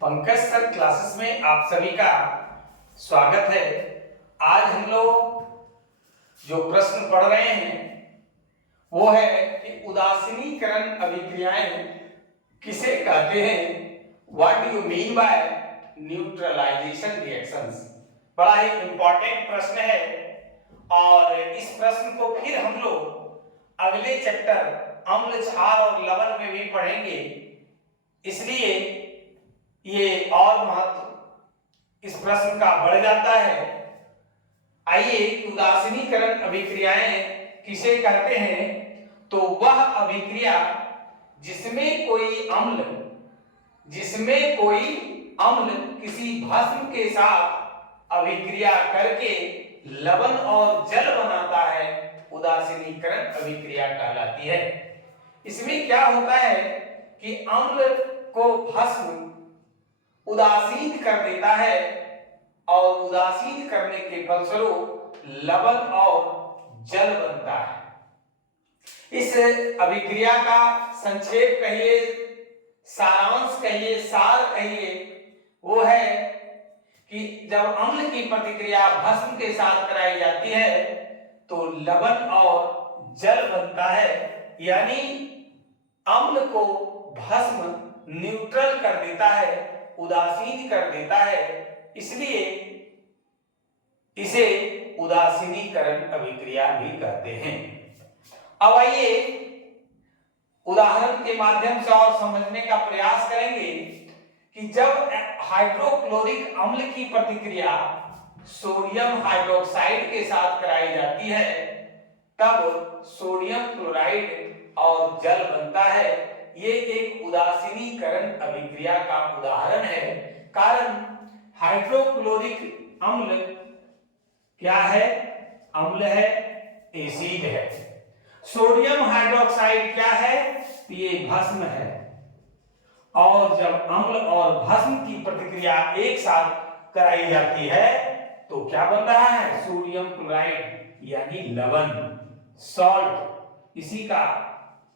Pankaj sir classes में आप सभी का स्वागत है। आज हम लोग जो प्रश्न पढ़ रहे हैं वो है कि उदासीनीकरण अभिक्रियाएं किसे कहते हैं। What do you mean by neutralisation reactions. बड़ा ही इंपॉर्टेंट प्रश्न है और इस प्रश्न को फिर हम लोग अगले चैप्टर अम्ल, क्षार और लवण में भी पढ़ेंगे, इसलिए ये और महत्व इस प्रश्न का बढ़ जाता है। आइए, उदासीनीकरण अभिक्रियाएं किसे कहते हैं, तो वह अभिक्रिया जिसमें कोई अम्ल किसी भस्म के साथ अभिक्रिया करके लवण और जल बनाता है, उदासीनीकरण अभिक्रिया कहलाती है। इसमें क्या होता है कि अम्ल को भस्म उदासीन कर देता है और उदासीन करने के फलस्वरूप लवण और जल बनता है। इस अभिक्रिया का संक्षेप कहिए, सारांश कहिए, सार कहिए, वो है कि जब अम्ल की प्रतिक्रिया भस्म के साथ कराई जाती है तो लवण और जल बनता है, यानी अम्ल को भस्म न्यूट्रल कर देता है, उदासीन कर देता है, इसलिए इसे उदासीनीकरण अभिक्रिया भी कहते हैं। अब आइए उदाहरण के माध्यम से और समझने का प्रयास करेंगे कि जब हाइड्रोक्लोरिक अम्ल की प्रतिक्रिया सोडियम हाइड्रोक्साइड के साथ कराई जाती है तब सोडियम क्लोराइड और जल बनता है। ये एक उदासीनीकरण अभिक्रिया का उदाहरण है। कारण हाइड्रोक्लोरिक अम्ल क्या है? अम्ल है, एसिड है। सोडियम हाइड्रोक्साइड क्या है? ये भस्म है। और जब अम्ल और भस्म की प्रतिक्रिया एक साथ कराई जाती है तो क्या बन रहा है? सोडियम क्लोराइड यानी लवण, सॉल्ट। इसी का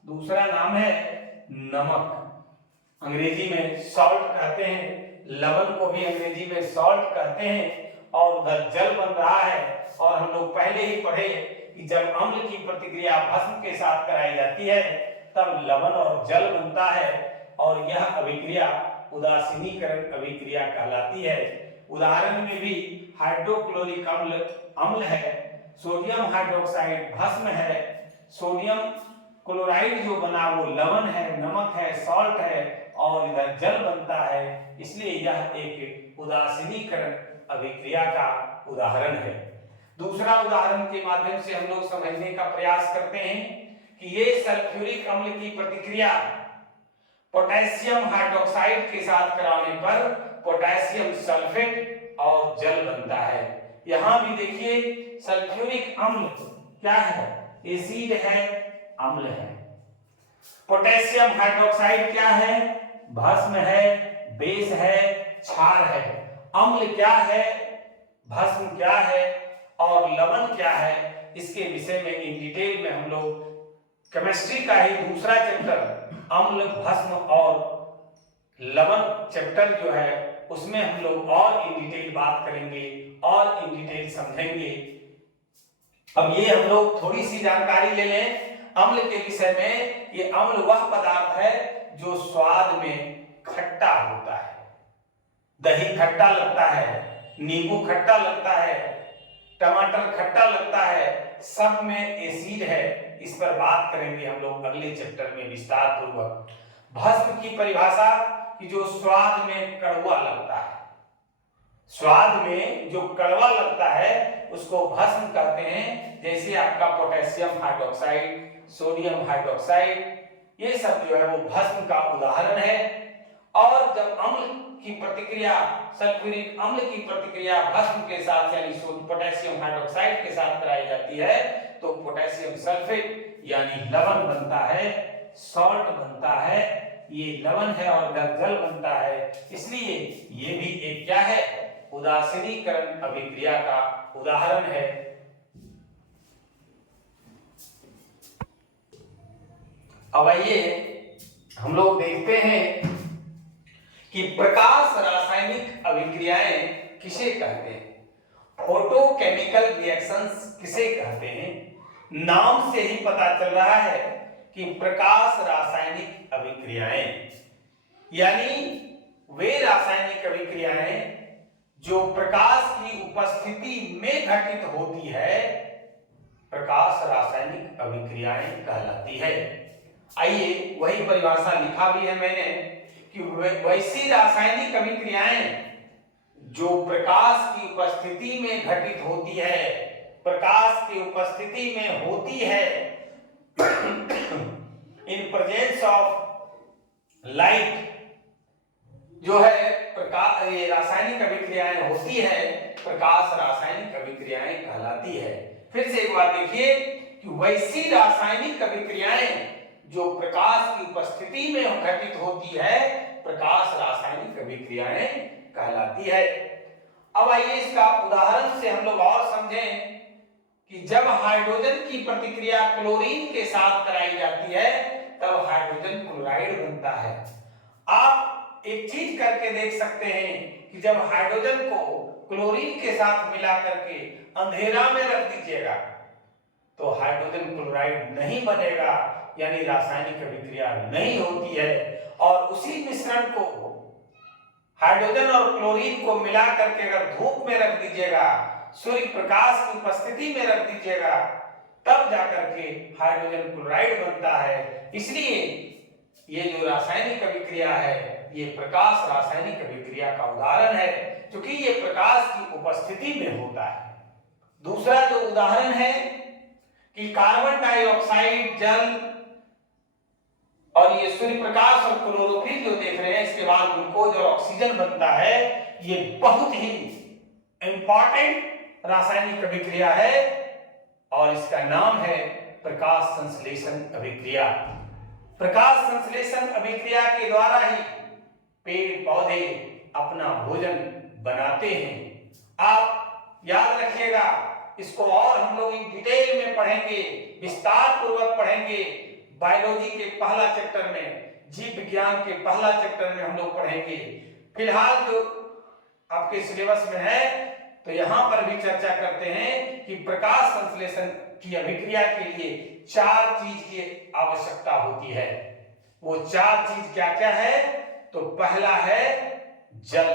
दूसरा नाम है नमक। अंग्रेजी में सॉल्ट कहते हैं, लवण को भी अंग्रेजी में सॉल्ट कहते हैं। और उधर जल बन रहा है और हम लोग पहले ही पढ़े कि जब अम्ल की प्रतिक्रिया भस्म के साथ कराई जाती है तब लवण और जल बनता है और यह अभिक्रिया उदासीनीकरण अभिक्रिया कहलाती है। उदाहरण में भी हाइड्रोक्लोरिक अम्ल है, सोडियम हाइड्रोक्साइड भस्म है, सोडियम क्लोराइड जो बना वो लवण है, नमक है, सॉल्ट है और इधर जल बनता है, इसलिए यह एक उदासीनीकरण अभिक्रिया का उदाहरण है। दूसरा उदाहरण के माध्यम से हम लोग समझने का प्रयास करते हैं कि ये सल्फ्यूरिक अम्ल की प्रतिक्रिया पोटेशियम हाइड्रोक्साइड के साथ कराने पर पोटेशियम सल्फेट और जल बनता है। यहां भी देखिए सल्फ्यूरिक अम्ल क्या है? एसिड है, अम्ल है। पोटेशियम हाइड्रोक्साइड क्या है? भस्म है, बेस है, क्षार है। अम्ल क्या है, भस्म क्या है और लवण क्या है, इसके विषय में इन डिटेल में हम लोग केमिस्ट्री का ही दूसरा चैप्टर अम्ल, भस्म और लवण चैप्टर जो है उसमें हम लोग और इन डिटेल बात करेंगे और इन डिटेल समझेंगे। अब ये हम लोग थोड़ी सी जानकारी ले लें अम्ल के विषय में। ये अम्ल वह पदार्थ है जो स्वाद में खट्टा होता है। दही खट्टा लगता है, नींबू खट्टा लगता है, टमाटर खट्टा लगता है, सब में एसिड है। इस पर बात करेंगे हम लोग अगले चैप्टर में विस्तार पूर्वक। भस्म की परिभाषा कि जो स्वाद में कड़वा लगता है, स्वाद में जो कड़वा लगता है उसको भस्म कहते हैं। जैसे आपका पोटेशियम हाइड्रोक्साइड, सोडियम हाइड्रोक्साइड, ये सब जो है वो भस्म का उदाहरण है। और जब अम्ल की प्रतिक्रिया, सल्फ्यूरिक अम्ल की प्रतिक्रिया भस्म के साथ यानी पोटेशियम हाइड्रोक्साइड के साथ कराई जाती है तो पोटेशियम सल्फेट यानी लवण बनता है, सॉल्ट बनता है। ये लवण है और जल बनता है, इसलिए ये भी एक क्या है? उदासीनीकरण अभिक्रिया का उदाहरण है। अब आइए हम लोग देखते हैं कि प्रकाश रासायनिक अभिक्रियाएं किसे कहते हैं, फोटोकेमिकल रिएक्शंस किसे कहते हैं। नाम से ही पता चल रहा है कि प्रकाश रासायनिक अभिक्रियाएं यानी वे रासायनिक अभिक्रियाएं जो प्रकाश की उपस्थिति में घटित होती है, प्रकाश रासायनिक अभिक्रियाएं कहलाती है। आइए वही परिभाषा लिखा भी है मैंने कि वैसी रासायनिक अभिक्रियाएं जो प्रकाश की उपस्थिति में घटित होती है, प्रकाश की उपस्थिति में होती है, इन प्रेजेंस ऑफ लाइट जो है प्रकाश, ये रासायनिक अभिक्रियाएं होती है, प्रकाश रासायनिक अभिक्रियाएं कहलाती है। फिर से एक बार देखिए कि वैसी रासायनिक अभिक्रियाएं जो प्रकाश की उपस्थिति में घटित होती है, प्रकाश रासायनिक अभिक्रियाएं कहलाती है। अब आइए इसका उदाहरण से हम लोग और समझें कि जब हाइड्रोजन की प्रतिक्रिया क्लोरीन के साथ कराई जाती है तब हाइड्रोजन क्लोराइड बनता है। आप एक चीज करके देख सकते हैं कि जब हाइड्रोजन को क्लोरीन के साथ मिला करके अंधेरा में रख दीजिएगा तो हाइड्रोजन क्लोराइड नहीं बनेगा, यानी रासायनिक अभिक्रिया नहीं होती है। और उसी मिश्रण को हाइड्रोजन और क्लोरीन को मिला करके अगर धूप में रख दीजिएगा, सूर्य प्रकाश की उपस्थिति में रख दीजिएगा, तब जाकर के हाइड्रोजन क्लोराइड बनता है। इसलिए ये जो रासायनिक अभिक्रिया है ये प्रकाश रासायनिक अभिक्रिया का उदाहरण है, क्योंकि ये प्रकाश की उपस्थिति में होता है। दूसरा जो उदाहरण है कि कार्बन डाइऑक्साइड, जल और ये सूर्य प्रकाश और क्लोरोफिल जो देख रहे हैं, इसके बाद ग्लूकोज और ऑक्सीजन बनता है। ये बहुत ही इंपॉर्टेंट रासायनिक अभिक्रिया है और इसका नाम है प्रकाश संश्लेषण अभिक्रिया। प्रकाश संश्लेषण अभिक्रिया के द्वारा ही पेड़ पौधे अपना भोजन बनाते हैं। आप याद रखिएगा, इसको और हम लोग डिटेल में पढ़ेंगे, विस्तार पूर्वक पढ़ेंगे। बायोलॉजी के पहला चैप्टर में, जीव विज्ञान के पहला चैप्टर में हम लोग पढ़ेंगे। फिलहाल जो आपके सिलेबस में है तो यहां पर भी चर्चा करते हैं कि प्रकाश संश्लेषण की अभिक्रिया के लिए 4 चीज की आवश्यकता होती है। वो 4 चीज क्या क्या है? तो पहला है जल,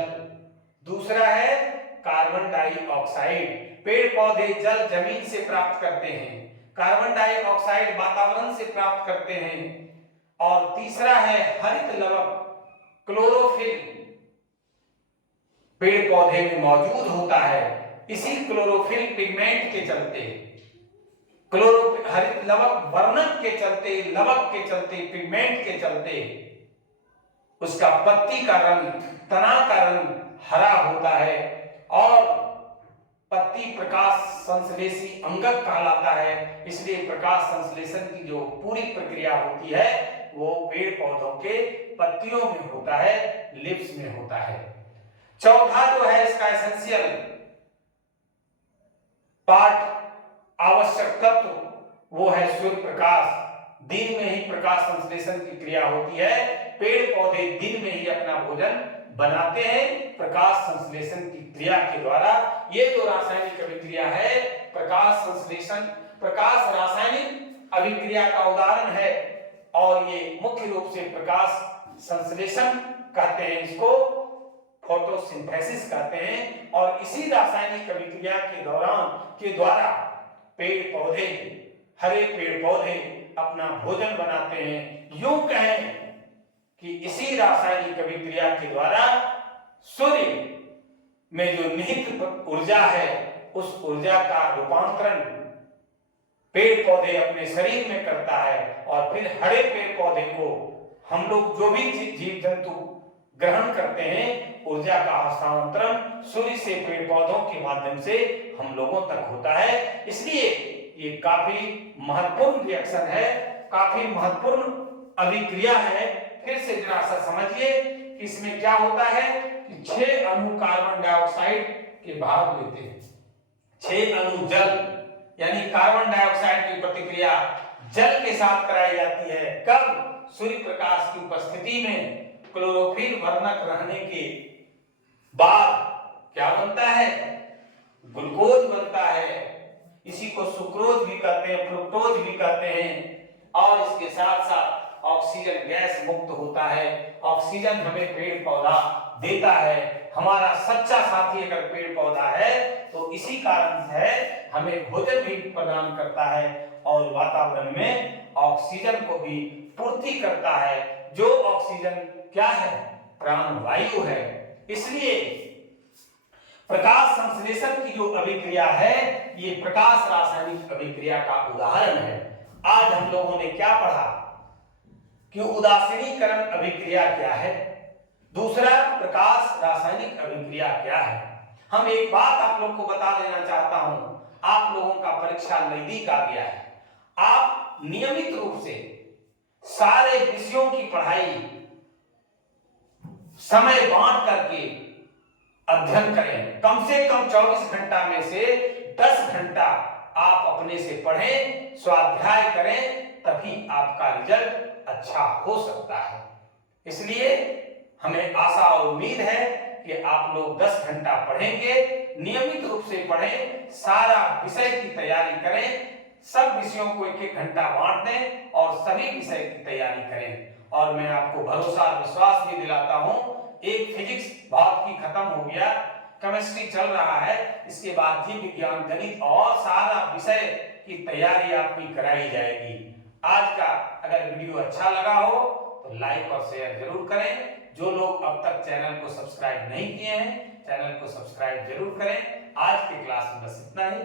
दूसरा है कार्बन डाइऑक्साइड, पेड़ पौधे जल जमीन से प्राप्त करते हैं, कार्बन डाइऑक्साइड वातावरण से प्राप्त करते हैं, और तीसरा है हरित लवक, क्लोरोफिल पेड़ पौधे में मौजूद होता है। इसी क्लोरोफिल पिगमेंट के चलते, क्लोरोफिल हरित लवक वर्णक के चलते, लवक के चलते, पिगमेंट के चलते उसका पत्ती का रंग, तना का रंग हरा होता है और पत्ती प्रकाश संश्लेषी अंगक कहलाता है। इसलिए प्रकाश संश्लेषण की जो पूरी प्रक्रिया होती है वो पेड़ पौधों के पत्तियों में होता है, लिप्स में होता है। चौथा जो है इसका एसेंशियल पार्ट, आवश्यक तत्व, वो है सूर्य प्रकाश। दिन में ही प्रकाश संश्लेषण की क्रिया होती है। पेड़ पौधे दिन में ही अपना भोजन बनाते हैं प्रकाश संश्लेषण की क्रिया के द्वारा। ये जो रासायनिक अभिक्रिया है प्रकाश संश्लेषण, प्रकाश रासायनिक अभिक्रिया का उदाहरण है और ये मुख्य रूप से प्रकाश संश्लेषण कहते हैं, इसको फोटोसिंथेसिस कहते हैं। और इसी रासायनिक अभिक्रिया के द्वारा पेड़ पौधे, हरे पेड़ पौधे अपना भोजन बनाते हैं। यूं कहें कि इसी रासायनिक अभिक्रिया के द्वारा सूर्य में जो निहित ऊर्जा है उस ऊर्जा का रूपांतरण पेड़ पौधे अपने शरीर में करता है और फिर हरे पेड़ पौधे को हम लोग जो भी जीव जंतु ग्रहण करते हैं, ऊर्जा का हस्तांतरण सूर्य से पेड़ पौधों के माध्यम से हम लोगों तक होता है। इसलिए ये काफी महत्वपूर्ण रिएक्शन है, काफी महत्वपूर्ण अभिक्रिया है। फिर से जरा सा समझिए कि इसमें क्या होता है कि 6 अणु कार्बन डाइऑक्साइड के भाग लेते हैं, 6 अणु जल, यानी कार्बन डाइऑक्साइड की प्रतिक्रिया जल के साथ कराई जाती है। कब? सूर्य प्रकाश की उपस्थिति में क्लोरोफिल वर्णक रहने के बाद क्या बनता है? ग्लूकोज बनता है। इसी को सुक्रोज भी कहते हैं, फ्रुक्टोज भी कहते हैं। और इसके साथ साथ ऑक्सीजन गैस मुक्त होता है। ऑक्सीजन हमें पेड़ पौधा देता है। हमारा सच्चा साथी अगर पेड़ पौधा है तो इसी कारण से है हमें भोजन भी प्रदान करता है और वातावरण में ऑक्सीजन को भी पूर्ति करता है। जो ऑक्सीजन क्या है? प्राणवायु है। इसलिए प्रकाश संश्लेषण की जो अभिक्रिया है ये प्रकाश रासायनिक अभिक्रिया का उदाहरण है। आज हम लोगों ने क्या पढ़ा कि उदासीनीकरण अभिक्रिया क्या है, दूसरा प्रकाश रासायनिक अभिक्रिया क्या है। हम एक बात आप लोग को बता देना चाहता हूं, आप लोगों का परीक्षा नजदीक आ गया है। आप नियमित रूप से सारे विषयों की पढ़ाई समय बांट करके अध्ययन करें। कम से कम 24 घंटा में से 10 घंटा आप अपने से पढ़ें, स्वाध्याय करें, तभी आपका रिजल्ट अच्छा हो सकता है। इसलिए हमें आशा और उम्मीद है कि आप लोग 10 घंटा पढ़ेंगे, नियमित रूप से पढ़ें, सारा विषय की तैयारी करें, सब विषयों को एक एक घंटा बांट दें और सभी विषय की तैयारी करें। और मैं आपको भरोसा और विश्वास भी दिलाता हूं, एक फिजिक्स भौतिकी खत्म हो गया, केमिस्ट्री चल रहा है, इसके बाद जीव विज्ञान, गणित और सारा विषय की तैयारी आपकी कराई जाएगी। आज का अगर वीडियो अच्छा लगा हो तो लाइक और शेयर जरूर करें। जो लोग अब तक चैनल को सब्सक्राइब नहीं किए हैं, चैनल को सब्सक्राइब जरूर करें। आज के क्लास में बस इतना ही।